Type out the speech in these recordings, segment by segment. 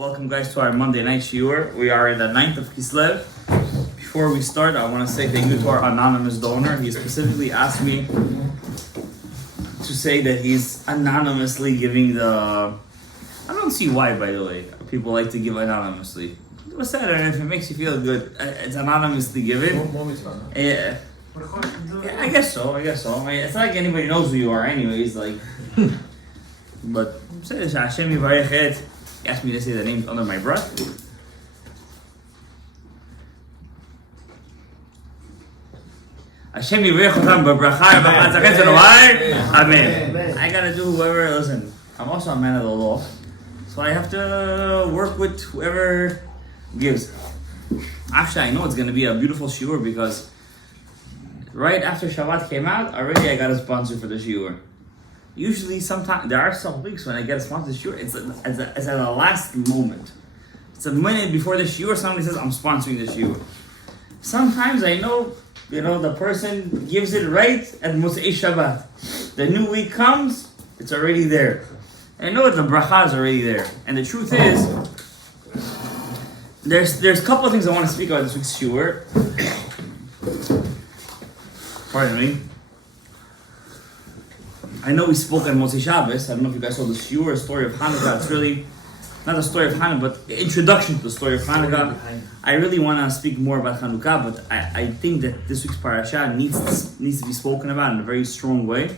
Welcome guys to our Monday night shiur. We are in the 9th of Kislev. Before we start, I want to say thank you to our anonymous donor. He specifically asked me to say that he's anonymously giving the... I don't see why, by the way. People like to give anonymously. What's that? And if it makes you feel good, it's anonymously given. Yeah. Yeah, I guess so. I mean, it's not like anybody knows who you are anyways, like... But say Shchem He asked me to say the names under my breath. Hashem Yivarechotam b'bracha v'chatzachim tzedavai. Amen. I gotta do whoever. Listen, I'm also a man of the law, so I have to work with whoever gives. Actually, I know it's gonna be a beautiful shiur because right after Shabbat came out, already I got a sponsor for the shiur. Usually, sometimes there are some weeks when I get a sponsor shiur. It's at the last moment. It's a minute before the shiur. Somebody says, "I'm sponsoring the shiur." Sometimes I know, the person gives it right at Motzei Shabbat. The new week comes, it's already there. I know the bracha is already there. And the truth is, there's a couple of things I want to speak about this week's shiur. Pardon me. I know we spoke on Motzei Shabbos. I don't know if you guys saw the shiur, story of Hanukkah. It's really not the story of Hanukkah, but introduction to the story of Hanukkah. I really want to speak more about Hanukkah, but I think that this week's parasha needs to be spoken about in a very strong way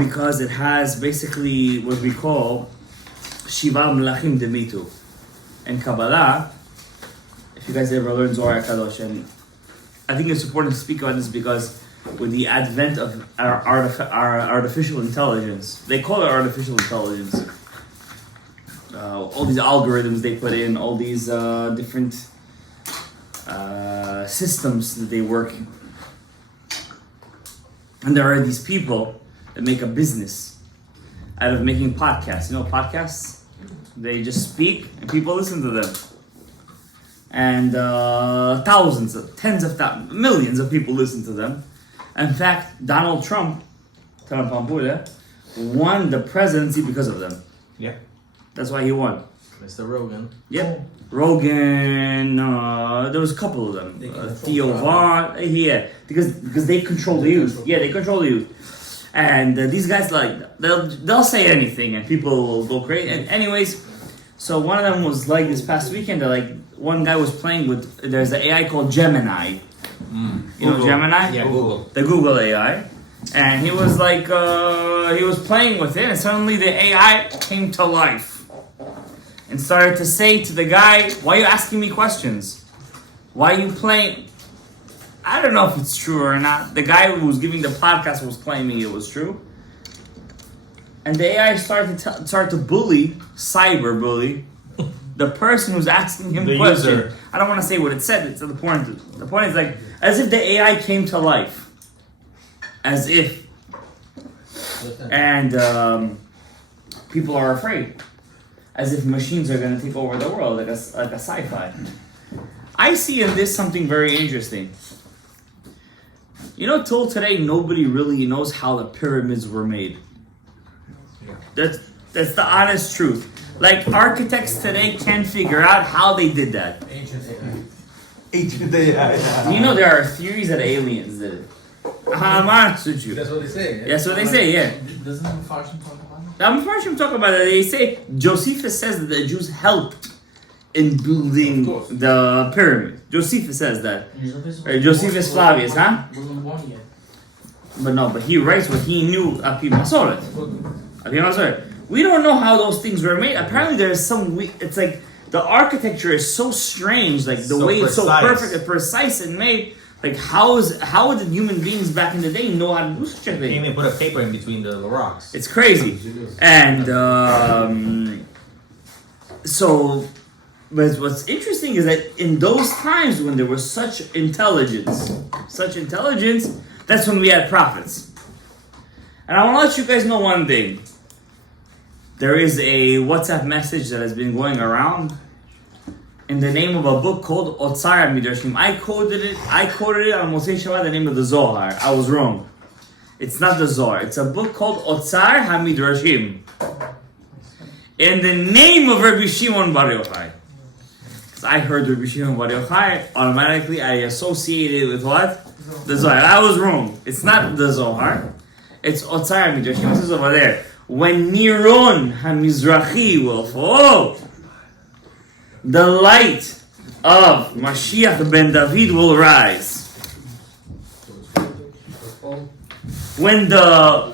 because it has basically what we call Shiva Melachim Demitu. In Kabbalah, if you guys ever learned Zohar Kadosh, and I think it's important to speak about this because with the advent of our artificial intelligence, they call it artificial intelligence. All these algorithms they put in, all these different systems that they work in. And there are these people that make a business out of making podcasts. You know podcasts? They just speak and people listen to them. And tens of thousands, millions of people listen to them. In fact, Donald Trump won the presidency because of them. Yeah. That's why he won. Mr. Rogan. Yep. Rogan, there was a couple of them. Theo Vaughn, yeah. Because they control the youth. Yeah, they control the youth. And these guys, they'll say anything and people will go crazy. And anyways, so one of them was like this past weekend, one guy was playing with, there's an AI called Gemini. You know Gemini? Yeah, Google. The Google AI. And he was he was playing with it and suddenly the AI came to life. And started to say to the guy, "Why are you asking me questions? Why are you playing?" I don't know if it's true or not. The guy who was giving the podcast was claiming it was true. And the AI started to cyber bully, the person who's asking him questions. User. I don't want to say what it said. It's the point. The point is as if the AI came to life. As if. And people are afraid. As if machines are going to take over the world, like a sci-fi. I see in this something very interesting. Till today, nobody really knows how the pyramids were made. That's the honest truth. Architects today can't figure out how they did that. Ancient AI. There are theories that aliens did it. I'm honest with you. That's what they say. That's what they say, yeah. Doesn't Farshim talk about it? Farshim talk about it. They say Josephus says that the Jews helped in building the pyramid. Josephus says that. Or Josephus Flavius, huh? Wasn't born yet. But he writes what he knew Api Masoret. We don't know how those things were made. Apparently there's some it's like the architecture is so strange, the way it's so perfect and precise and made. How did human beings back in the day know how to do such a thing? They even put a paper in between the rocks. It's crazy. And but what's interesting is that in those times when there was such intelligence, that's when we had prophets. And I want to let you guys know one thing. There is a WhatsApp message that has been going around in the name of a book called Otzar HaMidrashim. I quoted it on Motzei Shabbat, the name of the Zohar. I was wrong. It's not the Zohar. It's a book called Otzar HaMidrashim. in the name of Rabbi Shimon Bar Yochai. Because I heard Rabbi Shimon Bar Yochai, automatically I associated it with what? The Zohar. I was wrong. It's not the Zohar. It's Otzar Midrash. It says over there, when Niron HaMizrachi will fall, the light of Mashiach ben David will rise. When Nero,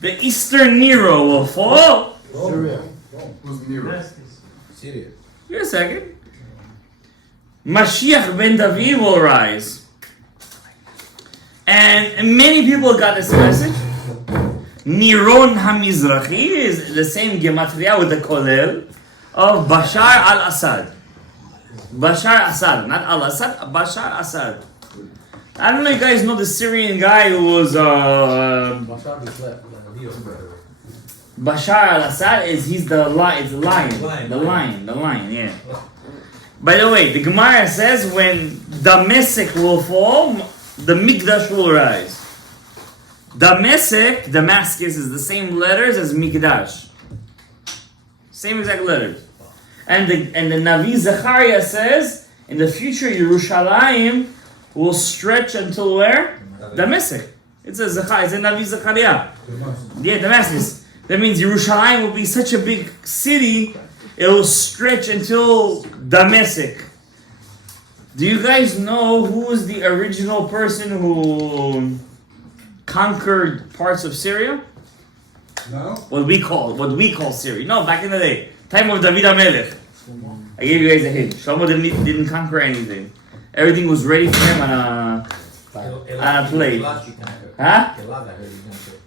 the Eastern Nero will fall. Syria. Who's Nero? Syria. Wait a second. Mashiach ben David will rise. And many people got this message. Niron HaMizrachi is the same gematria with the kolel of Bashar al-Assad. Bashar Assad, not al-Assad, Bashar Assad. I don't know if you guys know the Syrian guy who was Bashar al-Assad he's the lion, the lion, yeah. By the way, the Gemara says when Damascus will fall, the Mikdash will rise. Damascus is the same letters as Mikdash. Same exact letters. And the Navi Zechariah says in the future Yerushalayim will stretch until where? Damascus. It's a Navi Zechariah. Yeah, Damascus. That means Yerushalayim will be such a big city, it will stretch until Damascus. Do you guys know who was the original person who conquered parts of Syria? No? What we call Syria. No, back in the day. Time of David HaMelech. I gave you guys a hint. Shlomo didn't conquer anything. Everything was ready for him on a plate. Huh?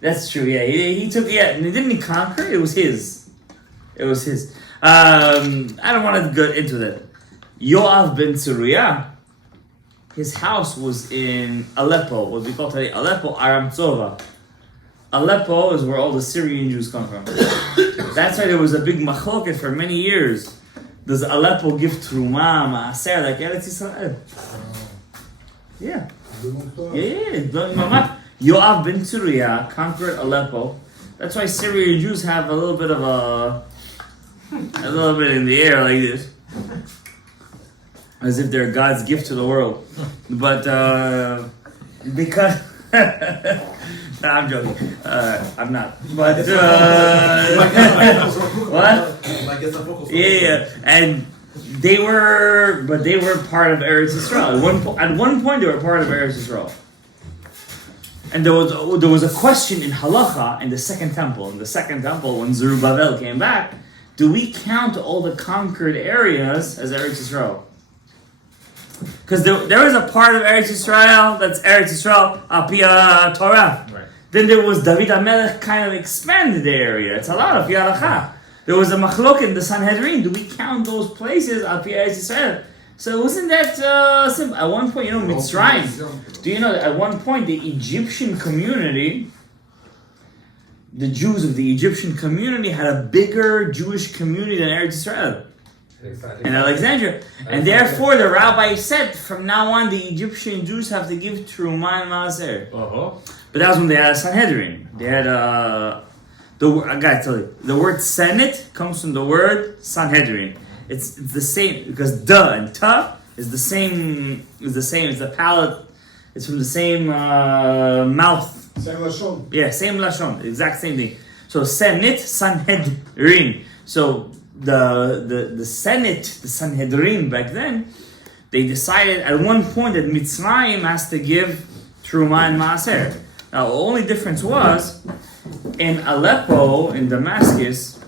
That's true, yeah. He took, yeah. Didn't he conquer? It was his. I don't want to go into that. Yoav ben Tzuriah, his house was in Aleppo, what we call today Aleppo, Aram Tzova. Aleppo is where all the Syrian Jews come from. That's why there was a big machloket for many years. Does Aleppo give Truma, Maaser, like Eretz Yisrael? Yeah. Yoav ben Tzuriah conquered Aleppo. That's why Syrian Jews have a little bit in the air like this. As if they're God's gift to the world. But, because... No, I'm joking. I'm not. But, what? Yeah. And they were part of Eretz Yisrael. At one point, they were part of Eretz Yisrael. And there was a question in Halacha in the second temple. In the second temple, when Zerubbabel came back, do we count all the conquered areas as Eretz Yisrael? Because there is a part of Eretz Yisrael that's Eretz Yisrael, Apia Torah. Right. Then there was David HaMelech kind of expanded the area. It's a lot of Yalacha. There was a machlok in the Sanhedrin. Do we count those places Apia Eretz Yisrael? So wasn't that simple? At one point, Mitzrayim. Do you know that at one point the Egyptian community, the Jews of the Egyptian community had a bigger Jewish community than Eretz Yisrael? In Alexandria. And therefore the rabbi said from now on the Egyptian Jews have to give Truma and Maaser. But that was when they had a Sanhedrin. They had I gotta tell you, the word Senate comes from the word Sanhedrin. It's the same because da and ta is the same. It's the palate. It's from the same mouth. Same lashon. Yeah, same lashon. Exact same thing. So Senate, Sanhedrin. So the Senate, the Sanhedrin back then, they decided at one point that Mitzrayim has to give Truma and Maaser. Now the only difference was in Aleppo, in Damascus,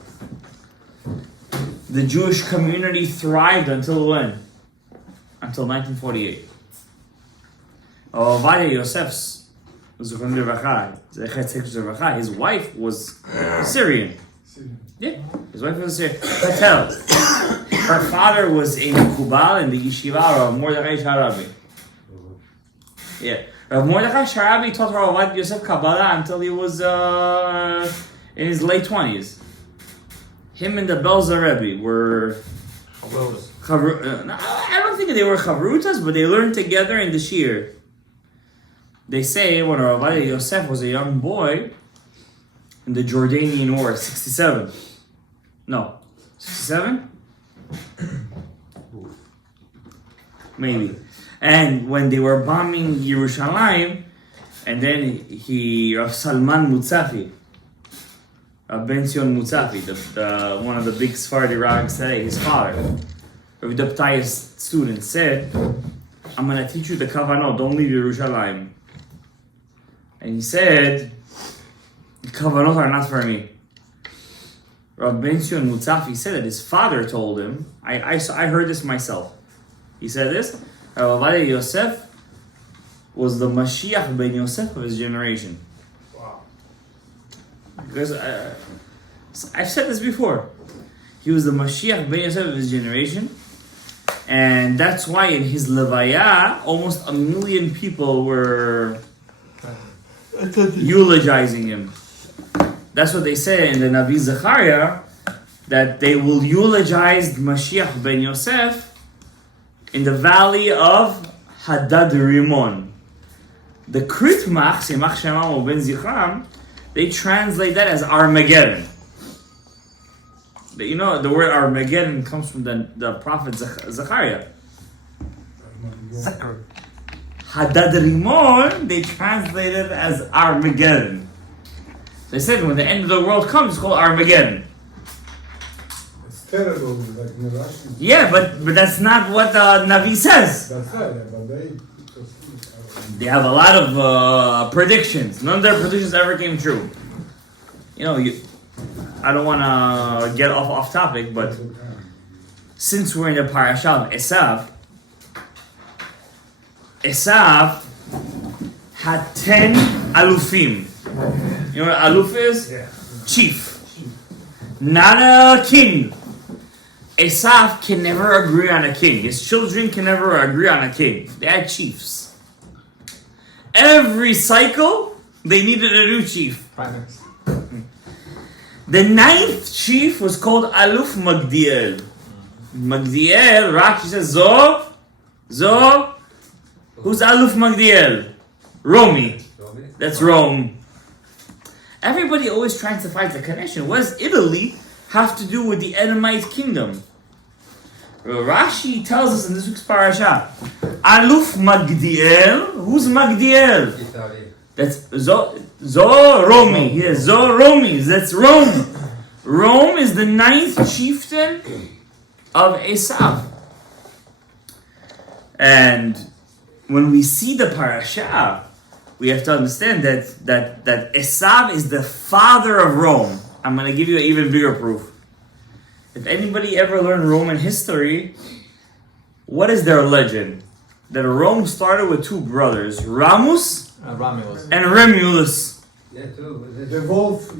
the Jewish community thrived until when? Until 1948. Ovadia Yosef's, his wife was Syrian. Yeah, his wife was Syrian. Patel. Her father was a Mekubal in the yeshiva of Mordechai Sharabi. Yeah. Rav Mordechai Sharabi taught Rav Ovadia Yosef Kabbalah until he was in his late 20s. Him and the Belzer Rebbe were... I don't think they were Chavrutas, but they learned together in the Shir. They say when Rav Ovadia Yosef was a young boy, in the Jordanian War, 67. No, 67? Maybe. And when they were bombing Yerushalayim, and then Rav Salman Mutzafi, Ben Sion Mutzafi, the one of the big Sephardi rabbis today, his father, Rav Dabtai's student, said, I'm going to teach you the Kavanot, don't leave Yerushalayim. And he said, the Kavanot are not for me. Rav Ben Sion Mutzafi said that his father told him, I heard this myself. He said this, Rav Ovadia Yosef was the Mashiach ben Yosef of his generation. Wow. Because I've said this before. He was the Mashiach ben Yosef of his generation. And that's why in his Levaya, almost 1 million people were eulogizing him. That's what they say in the Navi Zechariah, that they will eulogize Mashiach ben Yosef in the valley of Hadad Rimon. The Kritmach, Simach Shemam or Ben Zichram, they translate that as Armageddon. But you know, the word Armageddon comes from the prophet Zechariah. Hadad Rimon, they translate it as Armageddon. They said when the end of the world comes, it's called Armageddon. It's terrible, like in the Russian. Yeah, but that's not what the Navi says. That's right, yeah, but They have a lot of predictions. None of their predictions ever came true. You know, I don't want to get off topic, but since we're in the parasha of Esav had 10 alufim. You know what aluf is? Yeah. Chief. Not a king. Esav can never agree on a king. His children can never agree on a king. They had chiefs. Every cycle, they needed a new chief. The 9th chief was called Aluf Magdiel. Magdiel, Rashi says, Zo. Who's Aluf Magdiel? Romi. That's Rome. Everybody always tries to find the connection. What does Italy have to do with the Edomite kingdom? Rashi tells us in this week's parasha, Aluf Magdiel. Who's Magdiel? That's Zo Romi. Yes, Zo Romi. That's Rome. Rome is the 9th chieftain of Esav. And when we see the parasha, we have to understand that Esav is the father of Rome. I'm going to give you an even bigger proof. If anybody ever learned Roman history, what is their legend? That Rome started with 2 brothers, Romulus Romulus. and Remulus. The wolf.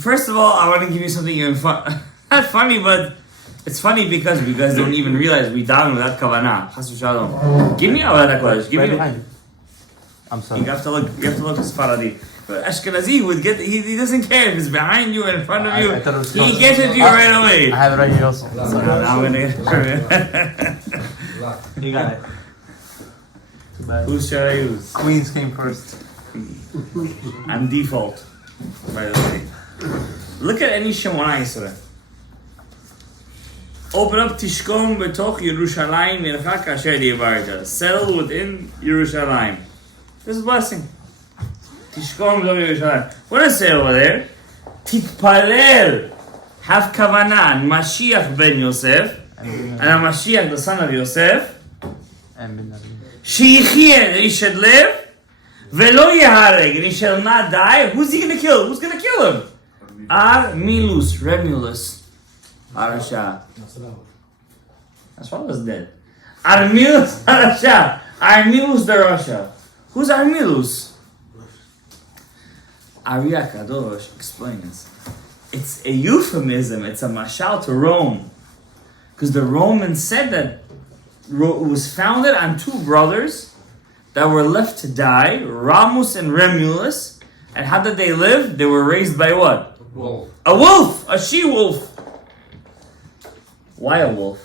First of all, I want to give you something even fun. Not funny, but it's funny because you guys don't even realize we down without kavanah. Chas v'shalom. Give me a kodesh. Give me. I'm sorry. You have to look Sfaradi. But Ashkenazi would get. He doesn't care if it's behind you and in front of you. He gets it to you right away. I have it right here also. So now I'm gonna get You got it. Too bad. Who should I use? Queens came first. I'm default, by the way. Look at any Shemona Yisrael. Open up Tishkom betoch Yerushalayim Mircha kasher divarta. Settle within Yerushalayim. This is a blessing. Tishkom betoch Yerushalayim. What does it say over there? Titpalel. Have kavanah on Mashiach ben Yosef. And a Mashiach, the son of Yosef. And bin Sheyichyeh, that he should live. Velo yehareg, and he shall not die. Who's he going to kill? Who's going to kill him? Armilus, Remulus, Arasha. Nasrallah is dead. Armilus, Arasha. Armilus, the Rasha. Who's Armilus? Arya Kadosh explains. It's a euphemism. It's a mashal to Rome. Because the Romans said that it was founded on 2 brothers that were left to die, Ramus and Remulus. And how did they live? They were raised by what? Wolf. A wolf! A she-wolf! Why a wolf?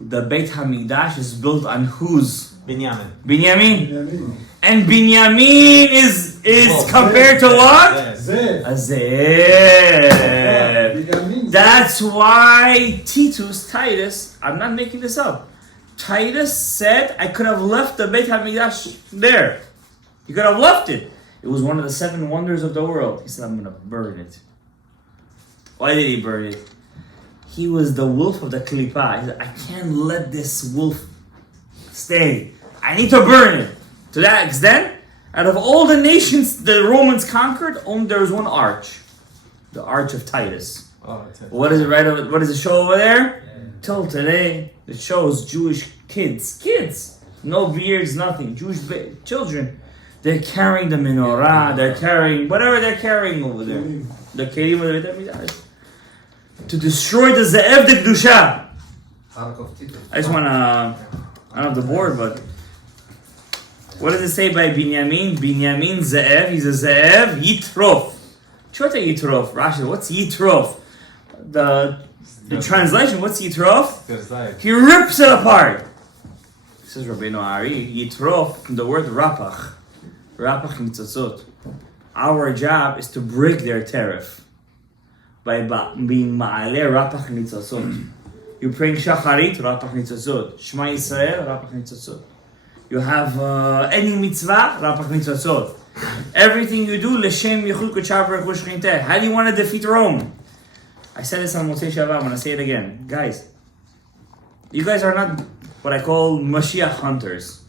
The Beit HaMikdash is built on whose? Binyamin. Binyamin? And Binyamin is compared to what? Zev. A zev. Binyamin. That's why Titus, I'm not making this up. Titus said, I could have left the Beit HaMikdash there. He could have left it. It was one of the 7 wonders of the world. He said, I'm going to burn it. Why did he burn it? He was the wolf of the Klippa. He said, I can't let this wolf stay. I need to burn it. To that extent, out of all the nations the Romans conquered, only there was one arch. The Arch of Titus. Oh, What is it right over? What does it show over there? Till today, it shows Jewish kids, no beards, nothing. Jewish children, they're carrying the menorah, they're carrying whatever they're carrying over there. The kelim of the Beit HaMikdash. To destroy the Ze'ev de Kedusha. I just wanna, I don't have the board, but what does it say by Binyamin? Binyamin Ze'ev, he's a Ze'ev, Yitrof. What is Yitrof? Rashi, what's Yitrof? The translation, what's Yitrof? He rips it apart. Says Rabbeinu Ari, Yitrof, from the word Rapach. Rapach Nitzotzot. Our job is to break their tariff by being Ma'aleh Rapach Nitzotzot. You praying Shacharit, Rapach Nitzotzot. Shema Yisrael, Rapach Nitzotzot. You have any mitzvah, Rapach Nitzotzot. Everything you do, L'Shem Yechud Kochav Baruch Hu Shechinteh. How do you want to defeat Rome? I said this on Motzei Shabbat, I'm going to say it again. Guys, you guys are not what I call Mashiach hunters.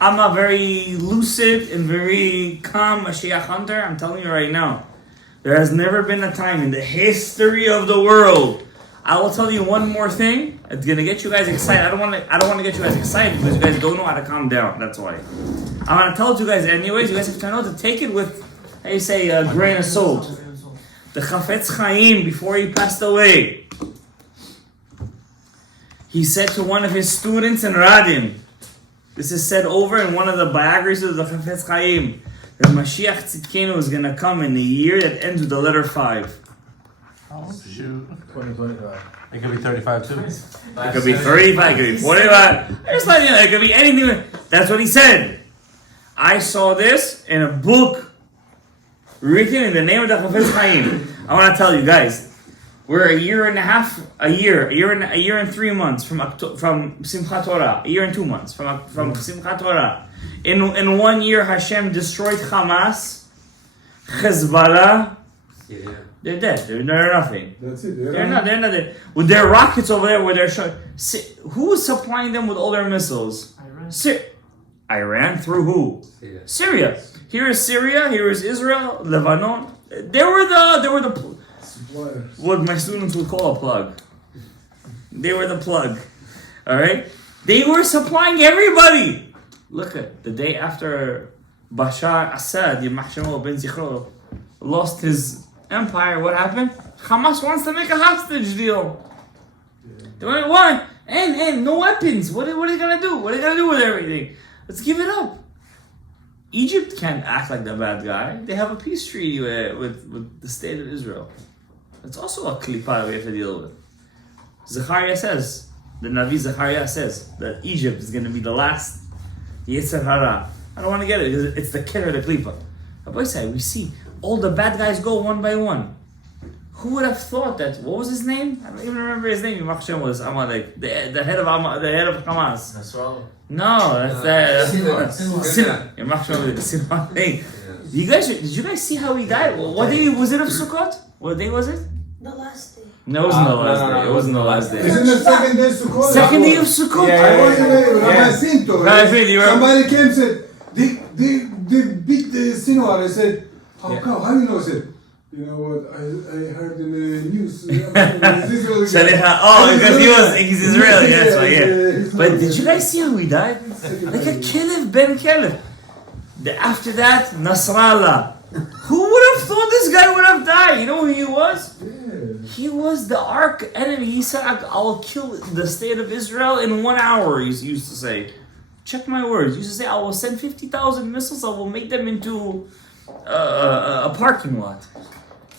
I'm a very lucid and very calm Mashiach hunter. I'm telling you right now. There has never been a time in the history of the world. I will tell you one more thing. It's gonna get you guys excited. I don't want to get you guys excited because you guys don't know how to calm down. That's why. I'm gonna tell it to you guys anyways. You guys have to know to take it with, how you say, a grain of salt. The Chafetz Chaim, before he passed away, he said to one of his students in Radin, this is said over in one of the biographies of the Chafetz Chaim, that Mashiach Tzidkenu is going to come in the year that ends with the letter 5. Oh, shoot. 2025. It could be 35 too. It could be 35, it could be 45. There's nothing, it could be anything. That's what he said. I saw this in a book written in the name of the Chafetz Chaim. I want to tell you guys, we're a year and 3 months from Simchat Torah, a year and 2 months from Simchat Torah. In 1 year, Hashem destroyed Hamas, Hezbollah. They're dead. They're nothing. That's it. They're not dead. With their rockets over there, where they're showing. Who is supplying them with all their missiles? Iran through who? Syria. Here is Syria. Here is Israel, Lebanon. They were the what my students would call a plug. They were the plug. All right. They were supplying everybody. Look at the day after Bashar Assad, Yimach ben Zichro, lost his empire. What happened? Hamas wants to make a hostage deal. They want and no weapons. What are they gonna do? What are they gonna do with everything? Let's give it up. Egypt can't act like the bad guy. They have a peace treaty with the state of Israel. It's also a klipa we have to deal with. Zechariah says, the Navi Zechariah says that Egypt is going to be the last Yetzer Hara. I don't want to get it because it's the killer, the klipa. Rabbi said, we see all the bad guys go one by one. Who would have thought that? What was his name? I don't even remember his name. Shchem was Amalek, the head of Hamas. Nasrallah. No, that's Sinai. Hey, did you guys see how he died? What day was it of Sukkot? What day was it? The last day. No, it wasn't the last day. It wasn't the last day. Isn't the second day Sukkot? Second day of Sukkot. I was Rabbi Sinto. Somebody came and said, they beat the Sinwar. I said, how come? How do you know? I said, you know what? I heard in the news. Because he's Israeli. That's why. Yeah. But did you guys see how he died? Like a Kelev ben Kelev. After that, Nasrallah. Who would have thought this guy would have died? You know who he was? He was the arch enemy. He said, I'll kill the state of Israel in 1 hour, he used to say. Check my words. He used to say, I will send 50,000 missiles. I will make them into a parking lot.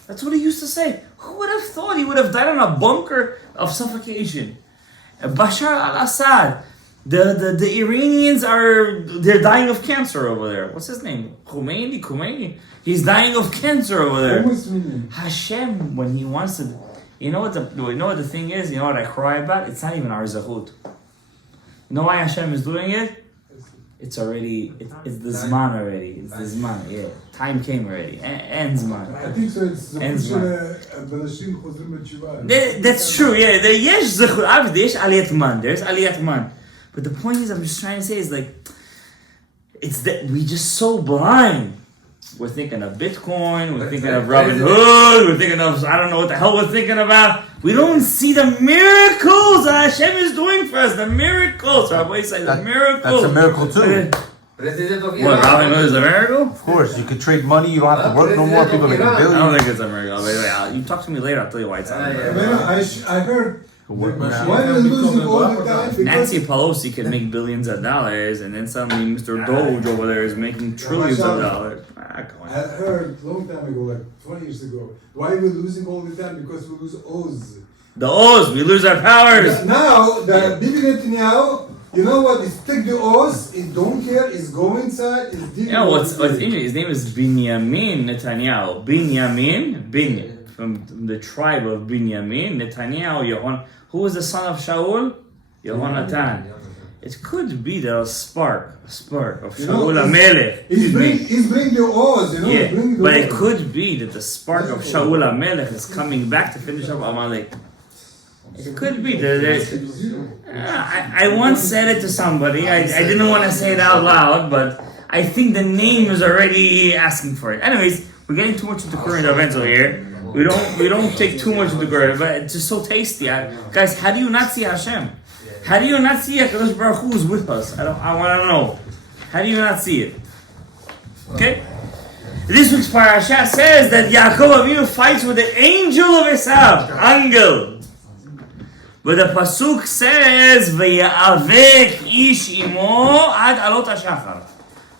That's what he used to say. Who would have thought he would have died in a bunker of suffocation? Bashar al-Assad, The Iranians they're dying of cancer over there. What's his name? Khomeini. He's dying of cancer over there. Hashem, when he wants to, you know what the thing is? You know what I cry about? It's not even our zahut. You know why Hashem is doing it? It's the Zman already. It's the Zman, yeah. Time came already. Ends Zman. I think so. It's the That's true, yeah. There's Aliyat Man. There's Aliyat Man. But the point is, I'm just trying to say is like, it's that we just so blind. We're thinking of Bitcoin, we're thinking of Robin Hood, we're thinking of, I don't know what the hell we're thinking about. We don't see the miracles that Hashem is doing for us. The miracles. Rabbi say the miracles. That's a miracle too. What, Robin Hood is a miracle? Of course, you could trade money, you don't have to work no more, people make I billions. don't think it's a miracle. Wait, you talk to me later, I'll tell you why it's not a miracle. I heard. Why are they losing all the time? Nancy Pelosi can make billions of dollars, and then suddenly Mr. Doge over there is making trillions of dollars. I heard a long time ago, like 20 years ago, why are we losing all the time? Because we lose Oz. The Oz, we lose our powers. Now, the Bibi Netanyahu, you know what? He take the Oz, he don't care, he's go inside, he's digging. You know what's interesting? His name is Binyamin Netanyahu. Binyamin, from the tribe of Binyamin. Netanyahu, who was the son of Shaul? Yohanatan. It could be that a spark of Shaul HaMelech. He's bring the Oz, you know. Yeah, bring the but Oz. it could be that the spark of Shaul HaMelech is coming back to finish up Amalek. It could be that I once said it to somebody. I didn't want to say it out loud, but I think the name is already asking for it. Anyways, we're getting too much into current events over here. We don't take too much into current, but it's just so tasty. Guys, how do you not see Hashem? How do you not see HaKadosh Baruch Hu is with us? I want to know. How do you not see it? Okay? This week's parasha says that Yakov Avinu fights with the angel of Esav, Angel. But the pasuk says, "V'ya'avek ish imo ad alot hashachar."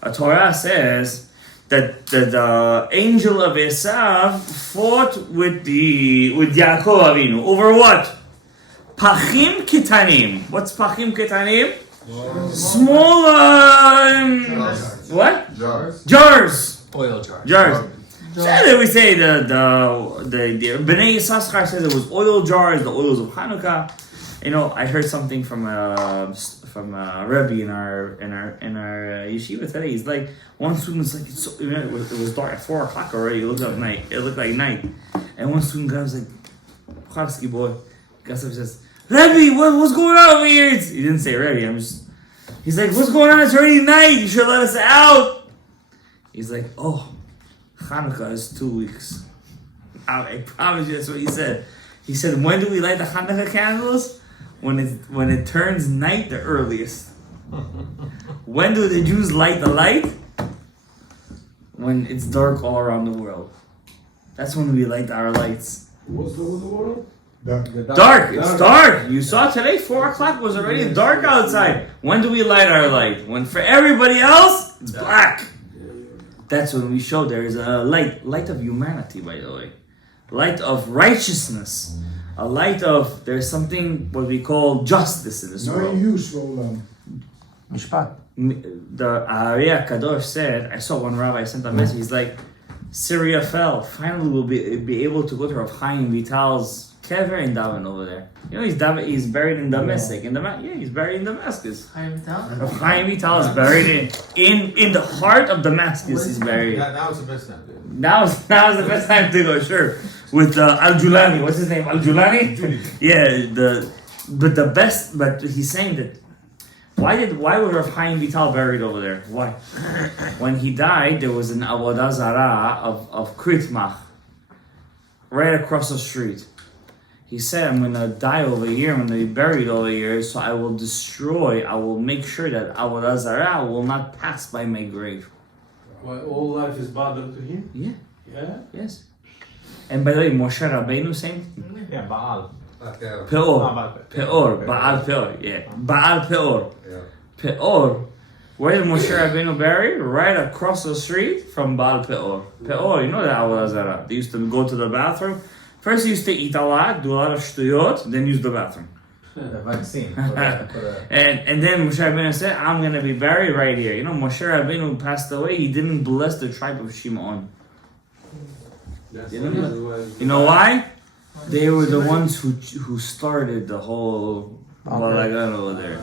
The Torah says that the angel of Esav fought with Yaakov Avinu over what? Pachim kitanim. What's pachim kitanim? Small what? Jars. Oil jars. Jars. So then we say the Bnei Yisachar says it was oil jars, the oils of Hanukkah. You know, I heard something from a Rebbe in our yeshiva today. He's like, one student's like, it was dark at 4 o'clock already. It looked like night, and one student got up, was like, Charsky boy, got up and says, Rebbe, what's going on over here? He didn't say Rebbe. He's like, what's going on? It's already night. You should let us out. He's like, oh, Hanukkah is 2 weeks. I promise you that's what he said. He said, when do we light the Hanukkah candles? When it turns night the earliest. When do the Jews light the light? When it's dark all around the world. That's when we light our lights. What's the world? Dark. It's dark. You saw today, 4 o'clock was already dark outside. When do we light our light? When for everybody else, it's black. That's when we show there is a light of humanity, by the way. Light of righteousness. A light of, there's something what we call justice in this world. Mishpat. The Ari Kadosh said, I saw one rabbi sent a message, he's like, Syria fell. Finally we'll be able to go to Rav Chaim Vital's kever in Daven over there. You know he's buried in Damascus. He's buried in Damascus. Rav Chaim Vital is buried in the heart of Damascus. He's buried. That was the best time. Now was the best time to go, sure. With Al-Julani, what's his name? Al-Julani? Yeah, but he's saying that why was Rav Chaim Vital buried over there? Why? When he died, there was an Avodah Zarah of Kritmach right across the street. He said, I'm going to die over here, I'm going to be buried over here, so I will make sure that Avodah Zarah will not pass by my grave. Why all life is bothered to him? Yeah. Yeah? Yes. And by the way, Moshe Rabbeinu, same? Yeah, Baal. Peor. Baal Peor. Yeah. Baal Peor. Yeah. Peor. Where is Moshe Rabbeinu buried? Right across the street from Baal Peor. Peor, you know that Avodah Zarah. They used to go to the bathroom. First, they used to eat a lot, do a lot of shtuyot, then use the bathroom. The vaccine. And then Moshe Rabbeinu said, I'm going to be buried right here. You know, Moshe Rabbeinu passed away. He didn't bless the tribe of Shimon. You know why? They were the ones who started the whole balagan over there.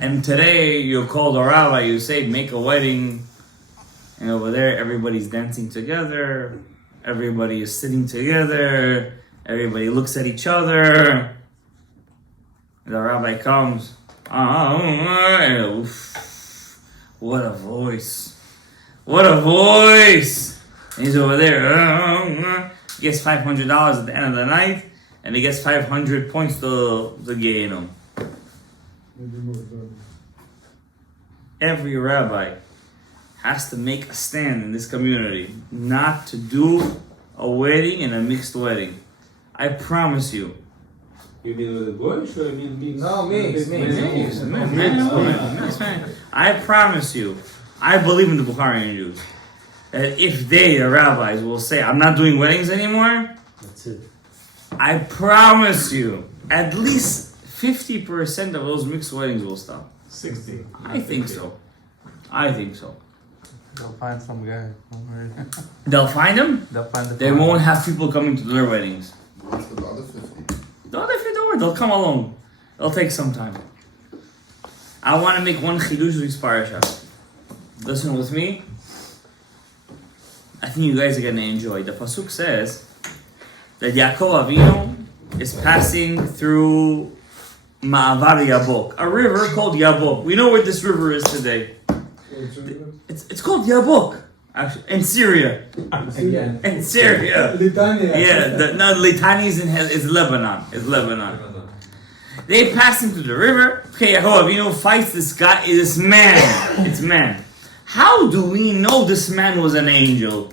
And today you call the rabbi, you say make a wedding, and over there everybody's dancing together, everybody is sitting together, everybody looks at each other. The rabbi comes, what a voice. What a voice! And he's over there. He gets $500 at the end of the night, and he gets 500 points to the Geopolitical. Every rabbi has to make a stand in this community not to do a wedding and a mixed wedding. I promise you. You mean with the bush or you mean mixed? No, mixed. I promise you. I believe in the Bukharian Jews. That if they, the rabbis, will say, I'm not doing weddings anymore, That's it. I promise you, at least 50% of those mixed weddings will stop. 60. I think so. I think so. They'll find some guy. Don't worry. They'll find them. They'll find the. They won't have people coming to their weddings. What's with the other 50? The other 50, don't worry, they'll come along. It'll take some time. I want to make one chidush with parasha. Listen with me. I think you guys are going to enjoy. The pasuk says that Yakov Avinu is passing through Ma'avar Yabok, a river called Yabok. We know where this river is today. It's called Yabok, actually, in Syria. Again. In Syria. Litania. Yeah, Litani is Lebanon. Is Lebanon. They pass into the river. Okay, Yaakov Avinu fights this guy, this man. It's man. How do we know this man was an angel?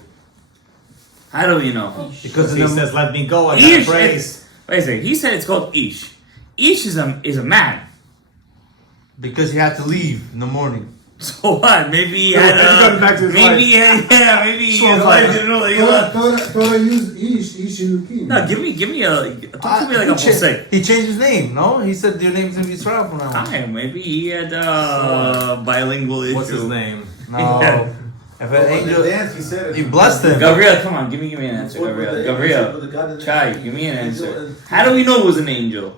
How do we know? Because he says, let me go, I Ish, got praise. Wait a second. He said it's called Ish. Ish is a man. Because he had to leave in the morning. So what? Maybe he had going back to his maybe he had, yeah, maybe he had life didn't know that he left. Torah use Ish Elohim. No, give me talk to me like a posek. He changed his name, no? He said your name's gonna be Israel from now on. Hi, maybe he had bilingual issue. What's his name? No. If an angel, dance, he said it. he blessed him. Gabriel, come on, give me an answer, Gabriel. Chai, give me an answer. How do we know it was an angel?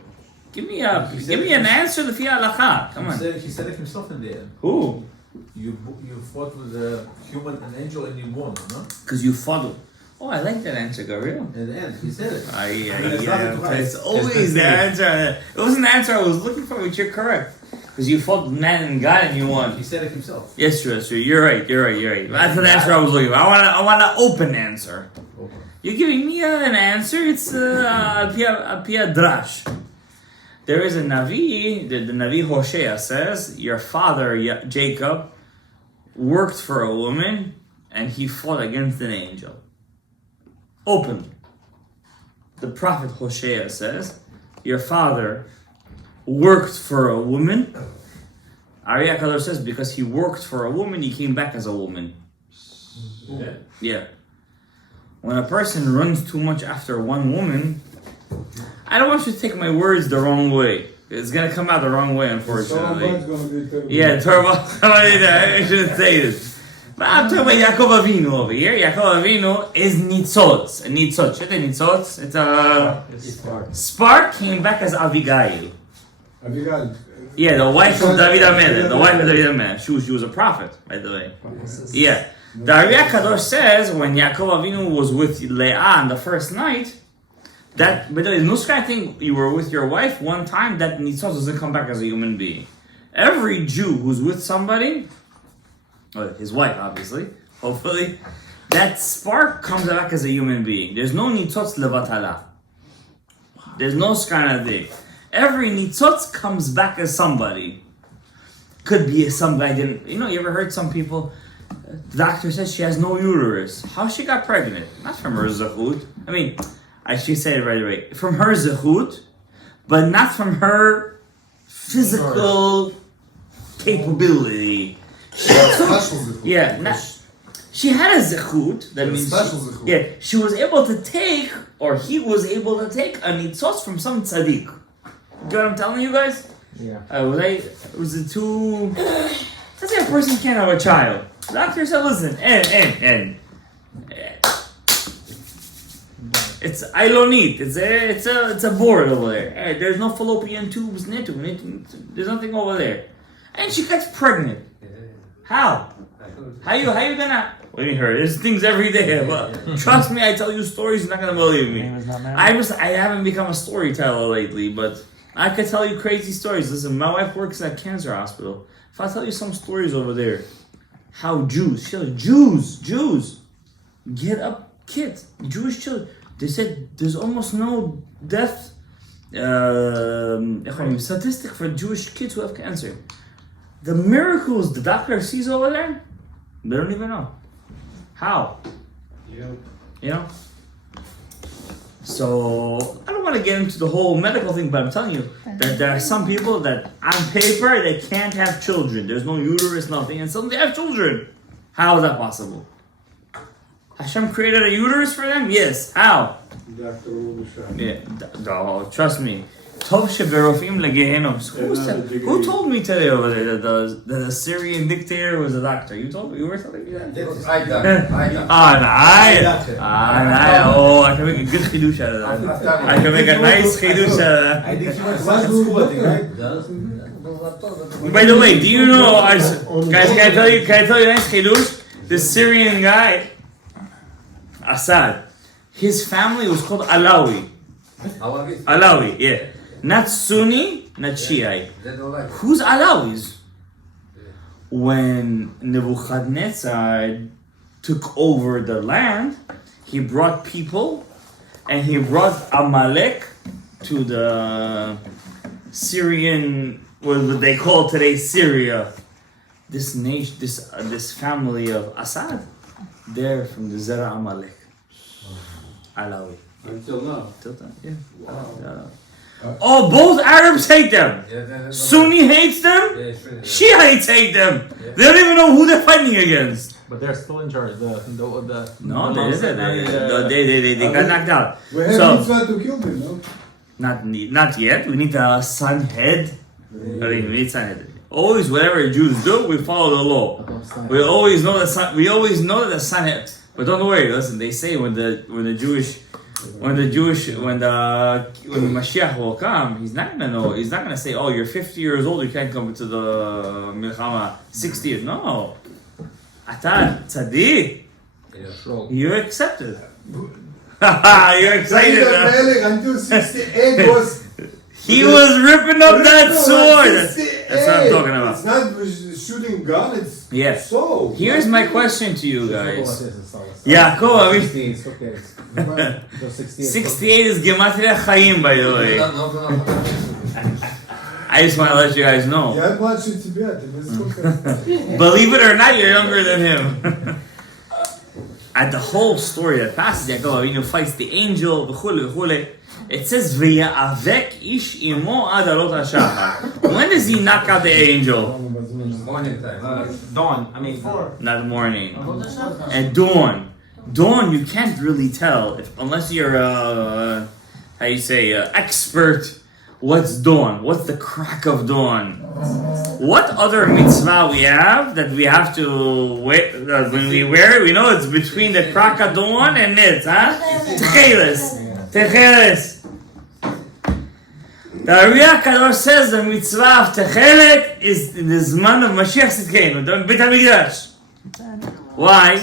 Give me an answer to halakha. Come on. He said it himself in the end. Who? You fought with a human, an angel, and you won, no? Because you followed. Oh, I like that answer, Gabriel. In the end, he said it. It's always the answer. It wasn't the answer I was looking for, but you're correct. Because you fought man and God and you won. He said it himself. Yes, true. You're right. That's the answer I was looking for. I want an open answer. Okay. You're giving me an answer. It's al pia drash. There is a Navi, the Navi Hosea says, your father, Jacob, worked for a woman and he fought against an angel. Open. The prophet Hosea says, your father worked for a woman. Arya Kador says, because he worked for a woman, he came back as a woman. Yeah. When a person runs too much after one woman, I don't want you to take my words the wrong way. It's gonna come out the wrong way, unfortunately. Yeah, turbo. I shouldn't say this. But I'm talking about Yakov Avinu over here. Yakov Avinu is nitzotz. Nitzotz. What is nitzotz? It's a spark came back as Abigail. Abigail. Yeah, the wife of David HaMelech. The wife of David HaMelech. She was a prophet, by the way. Yeah. The Arya Kadosh says when Yaakov Avinu was with Leah on the first night, that, but the Nuska thing, you were with your wife one time, that nitzot doesn't come back as a human being. Every Jew who's with somebody, his wife obviously, hopefully, that spark comes back as a human being. There's no nitzot levatala. There's no skana day. Every nitzot comes back as somebody. Could be some guy didn't, you ever heard some people, the doctor says she has no uterus. How she got pregnant? Not from her zechut. I mean, I should say it right away. From her zechut, but not from her physical capability. She had a zechut. That means special zechut. Yeah, she was able to take, or he was able to take a nitzos from some tzaddik. You get what I'm telling you guys? Yeah. Was it too? Let's say a person can't have a child. The doctor said, "Listen, it's ilonit. It's a board over there. There's no fallopian tubes. There's nothing over there." And she gets pregnant. How? How you gonna? What do you hear? There's things every day. But trust me, I tell you stories. You're not gonna believe me. I haven't become a storyteller lately, but I could tell you crazy stories. Listen, my wife works at a cancer hospital. If I tell you some stories over there, how Jews get up kids, Jewish children. They said there's almost no death statistic for Jewish kids who have cancer. The miracles the doctor sees over there, they don't even know. How? Yep. You know? So, I don't want to get into the whole medical thing, but I'm telling you that there are some people that on paper they can't have children. There's no uterus, nothing, and suddenly they have children. How is that possible? Hashem created a uterus for them? Yes. How? Yeah. No, trust me. Who told me today over there that the Syrian dictator was a doctor? You told me? You were telling me that? I done. Oh, I can make a good chidush out of that. I can make a nice chidush out of that. I think she went to school, I think, right? By the way, do you know, guys, can I tell you a nice chidush? The Syrian guy, Assad, his family was called Alawi. Alawi, yeah. Not Sunni, not Shiite. Who's Alawis? When Nebuchadnezzar took over the land, he brought people and he brought Amalek to the Syrian, what they call today Syria. This nation, this family of Assad, they're from the Zera Amalek. Alawi. Until now. Till then, yeah. Wow. Oh, both Arabs hate them. Sunni hates them. Shiites hate them. They don't even know who they're fighting against. But they're still in charge. No, they got knocked out. We have mitzvah to kill them, no? Not yet. We need a son head. We need son head. Always, whatever Jews do, we follow the law. We always know that. We always know that the son head. But don't worry. Listen, they say when the Mashiach will come, he's not gonna know. He's not gonna say, "Oh, you're 50 years old. You can't come to the Milchama 60 years." No, Atan tzaddik, you're accepted. You're excited. Until 68 was. He was ripping up that sword. That's what I'm talking about. It's not shooting gun. It's Yes. so. Here's my question to you guys. Yakov, I mean, 68 is Gematria Chaim, by the way. I just want to let you guys know. Believe it or not, you're younger than him. At the whole story that passes, Yakov Avinu fights the angel, it says, "V'ya'avek ish imo ad alot hashachar." When does he knock out the angel? Morning time. Dawn. Not morning. At dawn. Dawn, you can't really tell unless you're expert. What's dawn? What's the crack of dawn? What other mitzvah we have that we have to wait? When we wear it, we know it's between the crack of dawn and it, huh? Techeles. The Ariya Kadosh says the mitzvah of Techelet is in the Zman of Mashiach Tzidkeinu, the Beit HaMikdash. Why?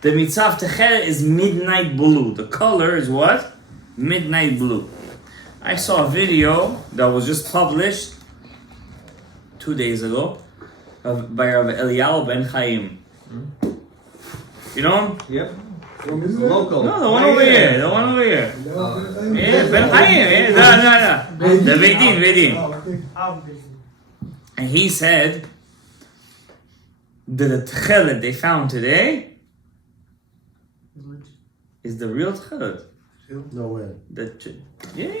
The mitzvah of Techelet is midnight blue. The color is what? Midnight blue. I saw a video that was just published 2 days ago by Rabbi Eliyahu Ben Chaim. You know him? Yep. Local. No, the one over here. Yeah, Ben Chaim. No. The Vedin. And he said that the Techelet they found today is the real Techelet. No way. Yeah.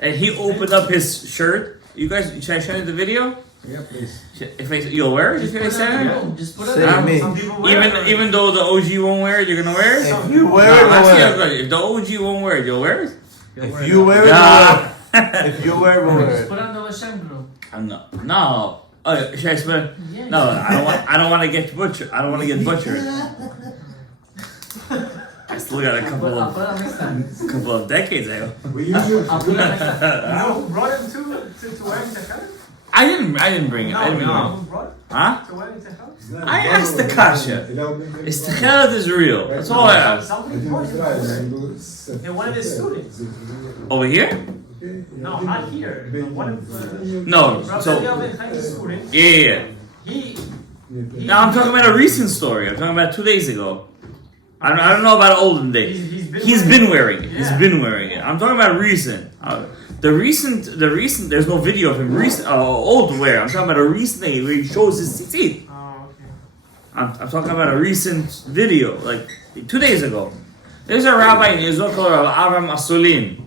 And he opened up his shirt. You guys, should I show you the video? Yeah, please. If you'll wear it, if you say it? Just put it Say on. me. Some people wear it. Even though the OG won't wear it, you're gonna wear it? If you wear No, it, actually, wear I'm it. good. If the OG won't wear it, you'll wear it? If you wear it, Yeah. if you wear it, wear Just it. put on the Shchem group. No. Should I spell? Yeah. No, I don't want to get butchered. I don't want to get butchered. I still got a I'll couple put of on next time. couple of decades. We usually I'll put on next time. You brought him to wearing Techel? I didn't bring it. I didn't bring No, it. you brought Huh? to wearing Techel? I asked the kasha. Is Techel is real? That's all I asked. Somebody brought him. They're one of his students. Over here? No, not here. One of No. Rabbi So Eliyahu ben Chaim's students. yeah. He Now I'm talking about a recent story. I'm talking about 2 days ago. I don't know about olden days. He's been wearing it. He's Yeah. been wearing it. I'm talking about recent. The recent. There's no video of him recent. Old wear. I'm talking about a recent day where he shows his tzitzit. Oh, okay. I'm talking about a recent video, like 2 days ago. There's a rabbi in Israel called Avram Asulin,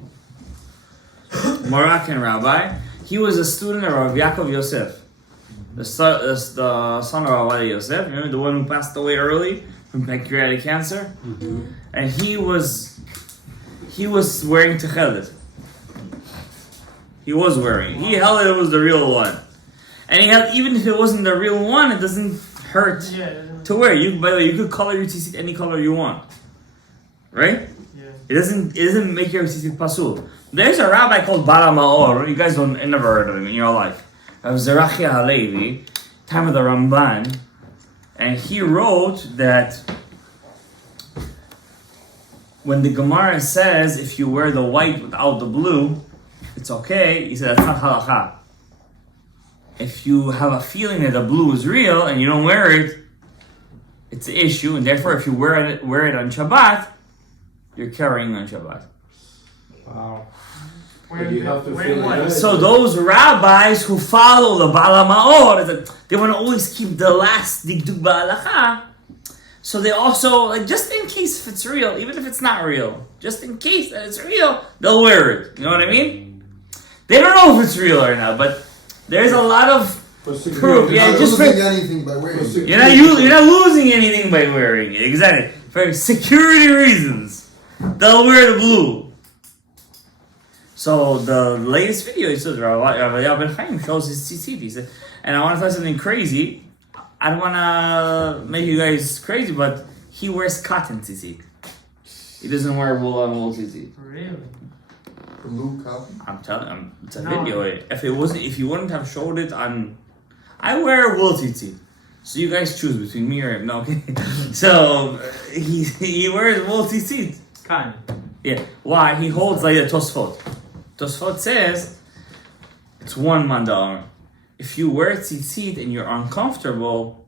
Moroccan rabbi. He was a student of Rav Yakov Yosef, the son of Rav Yosef. Remember the one who passed away early from pancreatic cancer, and he was wearing techelet. He was wearing. He held it was the real one, and he had even if it wasn't the real one, it doesn't hurt Yeah. to wear. By the way, you could color your tzitzit any color you want, right? Yeah. It doesn't make your tzitzit pasul. There's a rabbi called Bala Maor. You guys don't never heard of him in your life. Of Zerachia Halevi, time of the Ramban, and he wrote that when the Gemara says if you wear the white without the blue, it's okay. He said that's not halakha. If you have a feeling that the blue is real and you don't wear it, it's an issue, and therefore if you wear it on Shabbat, you're carrying on Shabbat. Wow. Wearing You have to wearing feel what? it. So those rabbis who follow the Bala Maor, they want to always keep the last Dikduk Ba'alacha. So they also, like, just in case if it's real, even if it's not real, just in case that it's real, they'll wear it. You know what I mean? They don't know if it's real or not, but there's a lot of proof. Yeah, You're not just for, losing anything by wearing it. you're not losing anything by wearing it. Exactly. For security reasons, they'll wear the blue. So the latest video, he says, Rabbi Ben Chaim shows his tzitzit. He said, and I want to tell you something crazy. I don't want to make you guys crazy, but he wears cotton tzitzit. He doesn't wear wool on wool tzitzit. Really? Blue cotton. I'm telling you, it's a No. video. If you wouldn't have showed it on, I wear wool tzitzit. So you guys choose between me or him. No, okay. So he wears wool tzitzit. Kind. Yeah. Why? He holds like a Tosfot. Tosfot says it's one mandar. If you wear tzitzit and you're uncomfortable,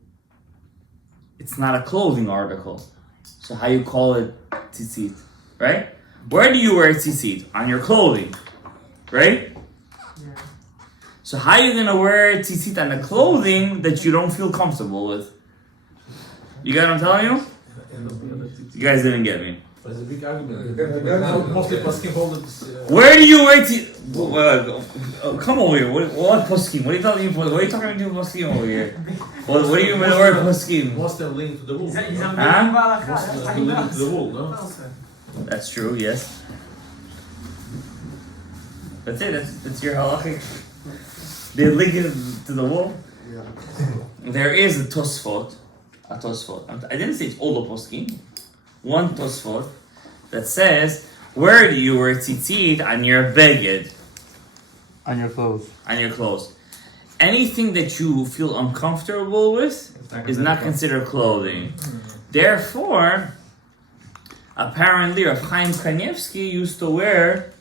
it's not a clothing article. So how you call it tzitzit, right? Where do you wear tzitzit? On your clothing, right? Yeah. So how are you gonna wear tzitzit on the clothing that you don't feel comfortable with? You get what I'm telling you? You guys didn't get me. There's a big argument. Mostly Paskim hold it. Where do you wear tzitzit? Come over here. What poskim? What are you talking about? What are you talking about poskim over here? What do you mean the word poskim? Most of them lean to the wool. He's a Huh? Balaka. Most That's of what them he lean to the does. wool, no? What else, sir? That's true. Yes. That's it. That's your halachic. They link it to the wall. Yeah. There is a Tosfot. I didn't say it's all the poskim. One Tosfot that says, where do you wear tzitzit on your beged, On your clothes. on your clothes? Anything that you feel uncomfortable with is not considered clothing. Therefore, apparently Rav Chaim Kanievsky used to wear,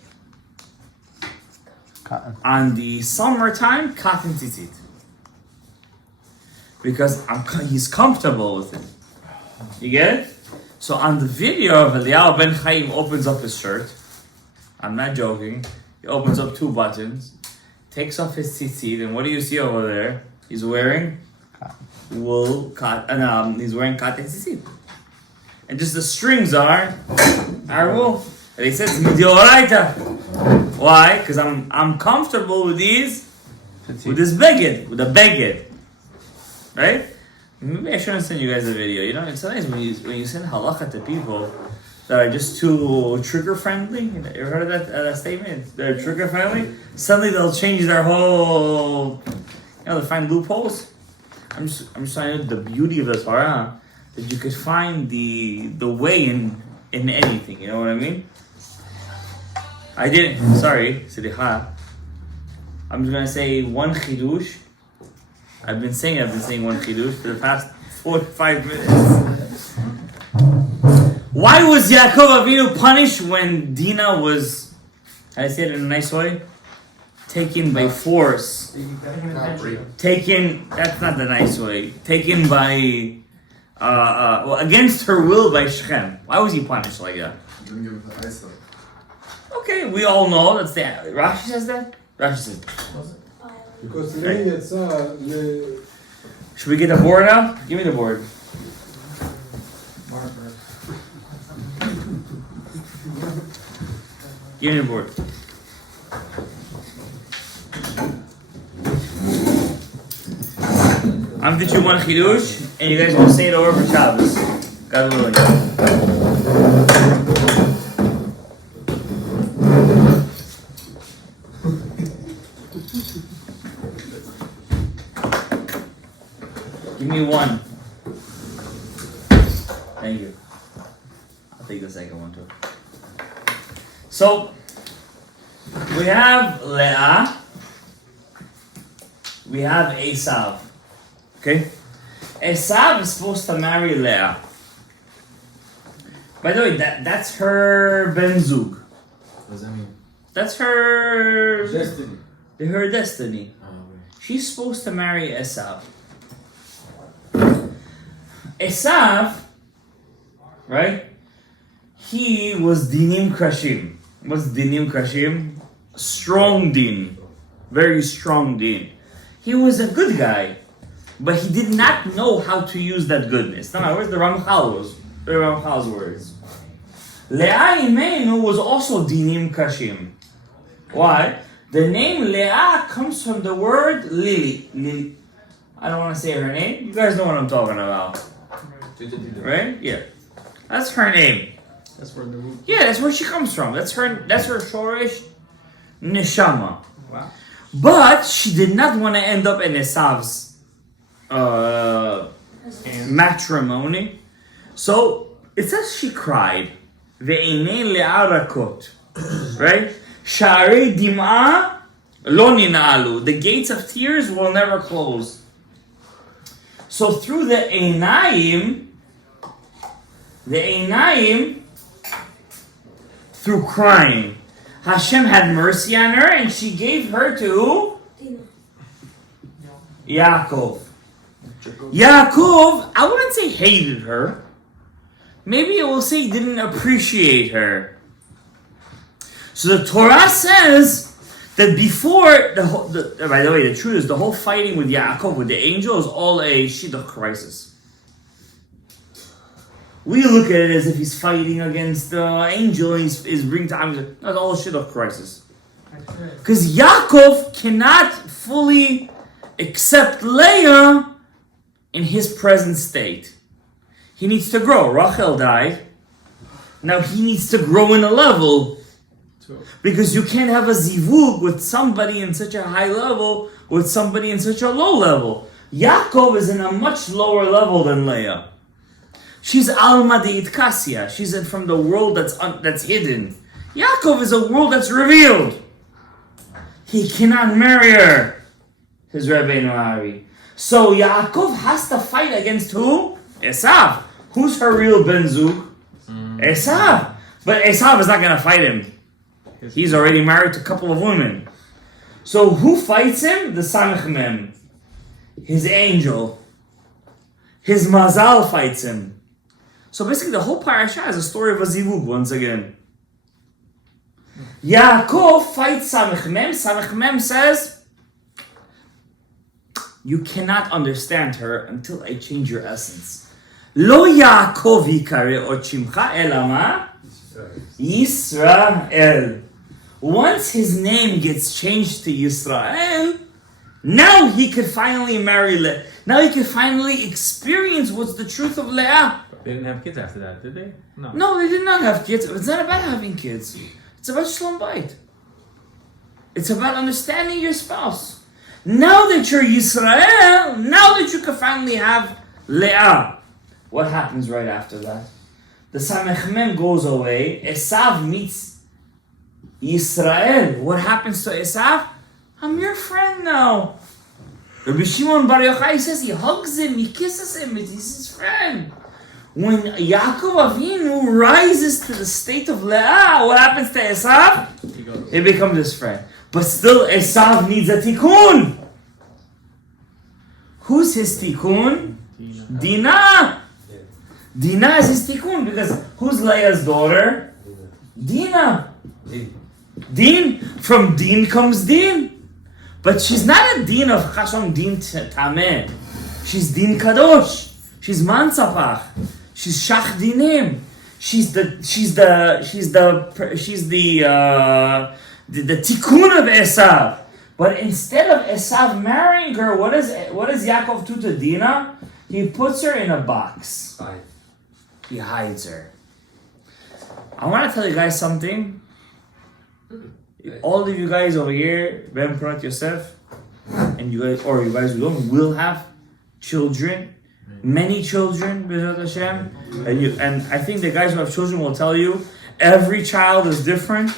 Cotton. on the summertime, cotton tzitzit. Because he's comfortable with it. You get it? So on the video of Eliyahu Ben Chaim opens up his shirt. I'm not joking. He opens up 2 buttons, takes off his tzitzit, and what do you see over there? He's wearing wool cotton. He's wearing cotton tzitzit, and just the strings are wool. And he says midioraita. Why? Because I'm comfortable with these with his beged, with a beged, right? Maybe I shouldn't send you guys a video. You know, it's nice when you send halacha to people that are just too trigger friendly. You ever heard of that statement? They're trigger friendly. Suddenly they'll change their whole. They'll find loopholes. I'm just trying to the beauty of the Torah that you could find the way in anything. You know what I mean? I didn't. Sorry, Siriha. I'm just gonna say one chidush. I've been saying one chidush for the past 45 minutes. Why was Yaakov Avinu punished when Dina was, how do I say it in a nice way? Taken by force. Taken, that's not the nice way. Taken by, against her will by Shchem. Why was he punished like that? Didn't give it to Isaac. Okay, we all know that's the, Rashi says that? Rashi says. Because lineage, Should we get the board now? Give me the board. Give me the board. I'm the two one chidush, and you guys will say it over for Shabbos. God willing. Give me one. Thank you. I'll take the second one too. So, we have Leah. We have Esav. Okay? Esav is supposed to marry Leah. By the way, that's her Ben Zug. What does that mean? That's her Destiny. her destiny. Oh, okay. She's supposed to marry Esav. Esav, right? He was dinim krashim. What's dinim krashim? Strong din. Very strong din. He was a good guy, but he did not know how to use that goodness. Now, where's the Ramchal's words? Leah Imenu was also dinim krashim. Why? The name Leah comes from the word Lily. I don't want to say her name. You guys know what I'm talking about. Right? Yeah. That's her name. That's where the root. Yeah, that's where she comes from. That's her shorish neshama. Wow. But she did not want to end up in Esav's matrimony. So it says she cried. Ve'inei le'arakot. Right? Sha'arei dim'a lo nina'alu. The gates of tears will never close. So through the einayim, through crying, Hashem had mercy on her and she gave her to who? Yakov. Yakov, I wouldn't say hated her. Maybe I will say didn't appreciate her. So the Torah says that before by the way, the truth is the whole fighting with Yaakov, with the angel, is all a shidduch crisis. We look at it as if he's fighting against the angel and he's bringing time. That's all a shidduch crisis. Because Yaakov cannot fully accept Leah in his present state. He needs to grow. Rachel died. Now he needs to grow in a level. Because you can't have a zivug with somebody in such a high level with somebody in such a low level. Yaakov is in a much lower level than Leah. She's Alma de Itkasia. She's from the world that's hidden. Yaakov is a world that's revealed. He cannot marry her. His Rabbeinu Ari. So Yaakov has to fight against who? Esav. Who's her real Ben Zug? Esav. But Esav is not going to fight him. He's already married to a couple of women. So who fights him? The Samech Mem. His angel. His Mazal fights him. So basically the whole parasha is a story of a zivug once again. Yaakov fights Samech Mem. Samech Mem says, you cannot understand her until I change your essence. Lo Yaakov yikare ot shimcha elama Yisrael. Once his name gets changed to Yisrael, Now he could finally marry Leah. Now he could finally experience what's the truth of Leah. They didn't have kids after that, did they? No. No, they did not have kids. It's not about having kids. It's about Shalom Bayit. It's about understanding your spouse. Now that you're Yisrael, now that you can finally have Leah, what happens right after that? The Samech Mem goes away. Esav meets Yisrael. What happens to Esav? I'm your friend now. Rabbi Shimon Bar Yochai says he hugs him, he kisses him, he's his friend. When Yakov Avinu rises to the state of Leah, what happens to Esav? He becomes his friend. But still, Esav needs a tikkun. Who's his tikkun? Dina. Dina is his tikkun because who's Leah's daughter? Dina. Din. From Din comes Din. But she's not a Din of Chashon Din Tameh. She's Din Kadosh. She's Mansapach. She's Shach Dinim. She's the tikkun of Esav. But instead of Esav marrying her, what does Yaakov do to Dina? He puts her in a box. He hides her. I want to tell you guys something. All of you guys over here, Ben Prat Yosef, and you guys, or you guys who don't, will have children, many children, B'ezrat Hashem, and I think the guys who have children will tell you, every child is different,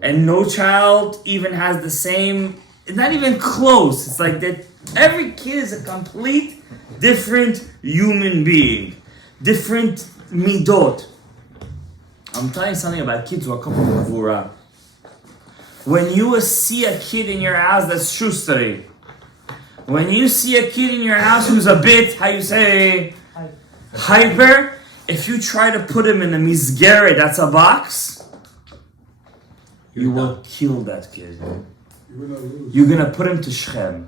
and no child even has the same, it's not even close, it's like that every kid is a complete different human being, different midot. I'm telling you something about kids who are coming from Gvura. When you see a kid in your house that's shusteri, when you see a kid in your house who's a bit, how you say, hyper, if you try to put him in a misgeret, that's a box, you will kill that kid. You're going to put him to Shchem.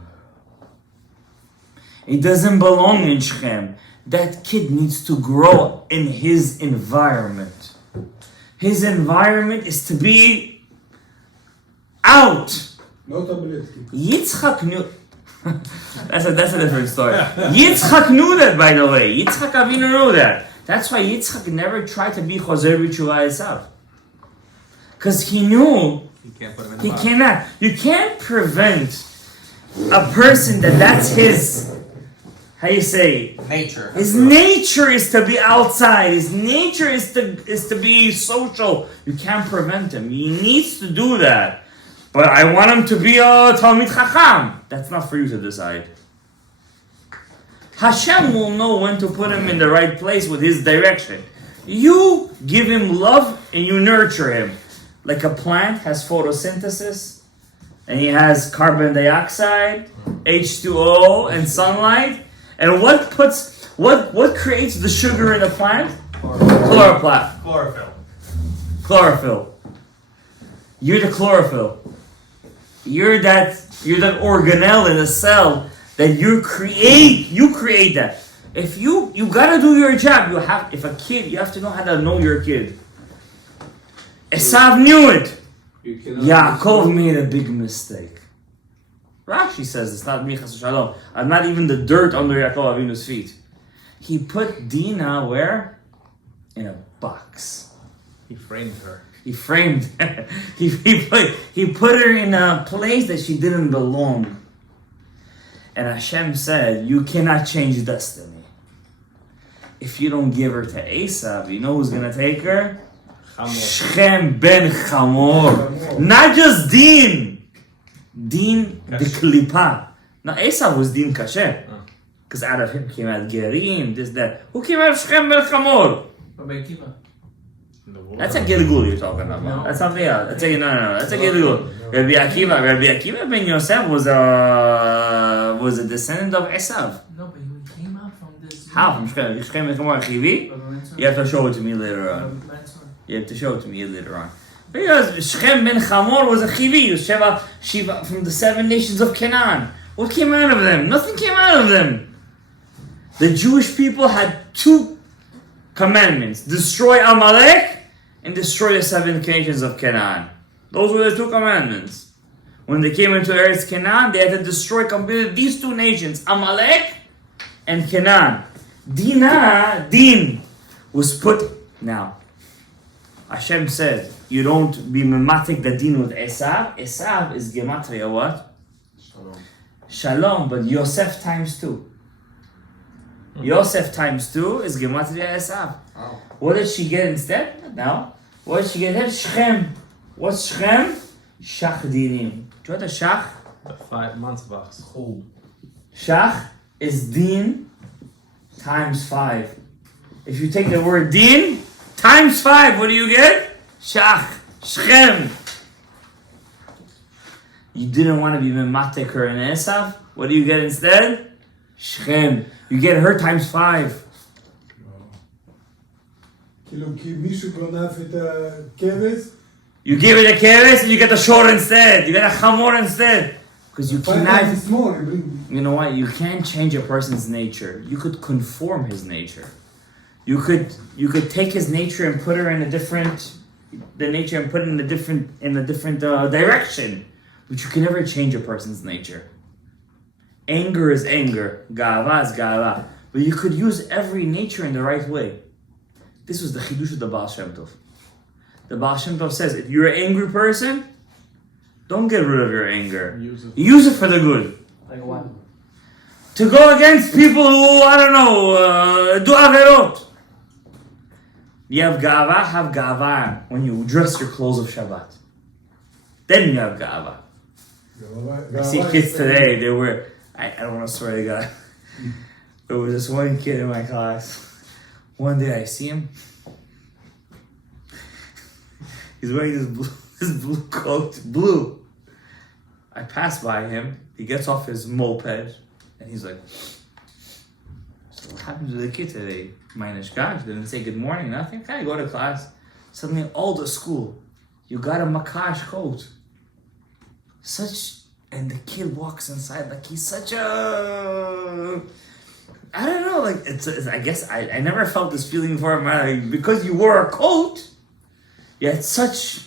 It doesn't belong in Shchem. That kid needs to grow in his environment. His environment is to be out. Yitzchak knew. That's a different story. Yitzchak knew that, by the way. Yitzchak Avinu knew that. That's why Yitzchak never tried to be Choser B'Tshuva Esav. Because he knew he cannot. You can't prevent a person that's his, how you say, nature. His nature is to be outside. His nature is to be social. You can't prevent him. He needs to do that. But I want him to be a Talmid Chacham. That's not for you to decide. Hashem will know when to put him in the right place with his direction. You give him love and you nurture him. Like a plant has photosynthesis and he has carbon dioxide, H2O, and sunlight. And what creates the sugar in a plant? Chlorophyll. You're the chlorophyll. You're that organelle in a cell that you create that. If you gotta do your job, you have to know how to know your kid. Esav knew it. Yaakov made a big mistake. Rashi says it's not me, chas v'shalom. I'm not even the dirt under Yaakov Avinu's feet. He put Dina where? In a box. He framed her. He framed her. He put her in a place that she didn't belong. And Hashem said, you cannot change destiny. If you don't give her to Esav, you know who's gonna take her? Shchem ben Chamor. Not just Din. Din the Klipa. Now Esav was Din Kasher. Because out of him came out Gerim, this, that. Who came out of Shchem ben Chamor? That's a Gilgul you're talking about. No. That's something else. That's a Gilgul. Rabbi Akiva ben Yosef was a descendant of Esav. No, but he came out from this. How? From Shchem ben Chamor Chivi? You have to show it to me later on. Because Shchem ben Chamor was a Chivi, Shiva from the 7 nations of Canaan. What came out of them? Nothing came out of them. The Jewish people had 2 commandments: destroy Amalek and destroy the 7 nations of Canaan. Those were the 2 commandments. When they came into Eretz Canaan, they had to destroy completely these two nations, Amalek and Canaan. Din was put. Now, Hashem said, you don't be mematik the din with Esav. Esav is gematria what? Shalom, but Yosef times 2. Yosef times 2 is gematria Esav. What did she get instead? Now, what did she get here? Shchem. What's Shchem? Shach dinim. Do you know what a shach? 5 months box. Shach is din times 5. If you take the word din times 5, what do you get? Shach, Shchem. You didn't want to be mematek her in Esav. What do you get instead? Shchem. You get her times 5. You give it a keres and you get a shor instead. You get a chamor instead. Because you cannot. You know what? You can't change a person's nature. You could conform his nature. You could take his nature and put her in a different direction. But you can never change a person's nature. Anger is anger. Ga'ava is ga'ava. But you could use every nature in the right way. This was the chidush of the Baal Shem Tov. The Baal Shem Tov says, if you're an angry person, don't get rid of your anger. Use it for the good. Like what? To go against people who, I don't know, do averot. You have ga'ava when you dress your clothes of Shabbat. Then you have ga'ava. I see kids today, they were, I don't want to swear to God. There was this one kid in my class. One day I see him. He's wearing this blue coat, blue. I pass by him. He gets off his moped, and he's like, "So what happened to the kid today? Minus gosh, didn't say good morning, nothing. Okay, go to class. Suddenly, all the school, you got a makash coat. And the kid walks inside like he's such a." I don't know, like it's I guess I never felt this feeling before in my life. Because you wore a coat, you had such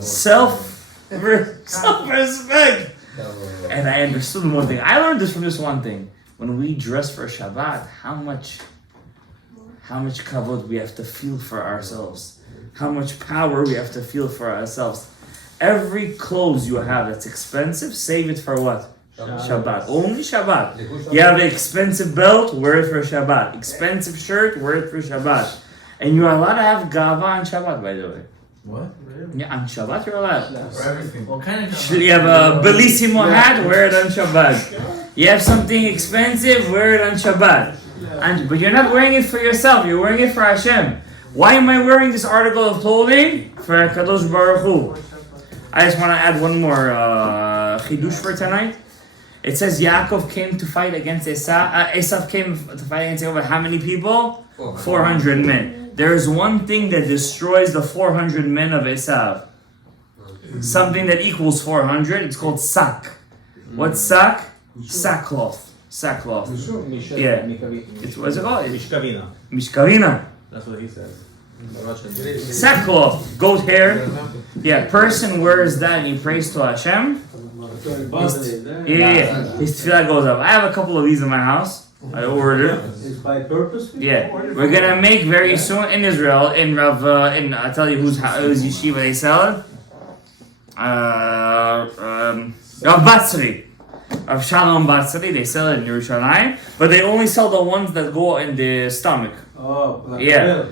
self-respect. And I understood one thing. I learned this from this one thing. When we dress for Shabbat, how much kavod we have to feel for ourselves. How much power we have to feel for ourselves. Every clothes you have that's expensive, save it for what? Shabbat. Only Shabbat. You have an expensive belt, wear it for Shabbat. Expensive shirt, wear it for Shabbat. And you're allowed to have gava on Shabbat, by the way. What? Yeah, on Shabbat you're allowed. For everything. What kind of You have a bellissimo hat, wear it on Shabbat. You have something expensive, wear it on Shabbat. But you're not wearing it for yourself, you're wearing it for Hashem. Why am I wearing this article of clothing? For Kadosh Baruch Hu. I just want to add one more chidush for tonight. It says Yakov came to fight against Esav. Esav came to fight against Yaakov. How many people? 400 men. There is one thing that destroys the 400 men of Esav. Something that equals 400. It's called sak. What's sak? Sackcloth. Sackcloth. Yeah. What's it called? Mishkavina. Mishkavina. That's what he says. Sackcloth. Goat hair. Yeah. Person wears that and he prays to Hashem. His tefillah goes up. I have a couple of these in my house. I ordered. It's by purpose? Yeah, we're gonna make very soon in Israel. I'll tell you whose yeshiva they sell it. Of Batsri, of Shalom Batsri, they sell it in Yerushalayim, but they only sell the ones that go in the stomach. Oh, like Yeah.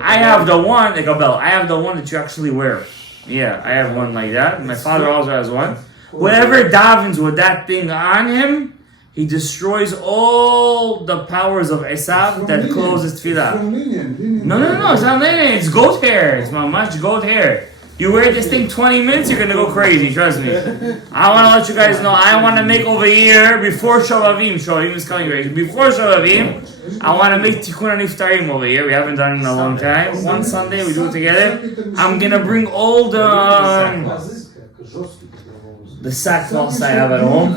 I have the one like a bell. I have the one that you actually wear. Yeah, I have one like that. My father also has one. Whoever davens with that thing on him, he destroys all the powers of Esav that closes tefillah. No, it's not linen, it's goat hair. It's much goat hair. You wear this thing 20 minutes, you're gonna go crazy, trust me. I wanna let you guys know, I wanna make over here, before Shavavim is coming right. Before Shavavim, I wanna make Tikkun Niftarim over here. We haven't done it in a long time. One Sunday, we do it together. I'm gonna bring all the sackcloths I have at home. I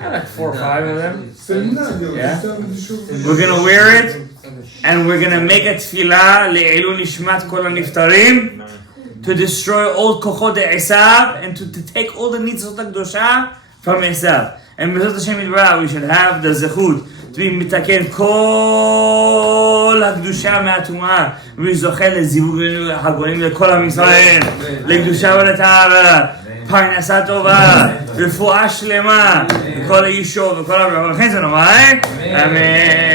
have like 4 or 5 of them. Yeah. We're gonna wear it, and we're gonna make a tefillah le'ilun nishmat kol haniftarim, to destroy all kochot Esav and to take all the nitzot HaKdosha from Esav. And B'ezrat Hashem Yitbarach, we should have the zechut to be mitaken kol הקדושה מהטומאה וזוכה לזיווג הגונים לכל עם ישראל, לקדושה ולטהרה, פרנסה טובה, רפואה שלמה, לכל היישוב וכל הרבים. לכן זה נאמר, אמן.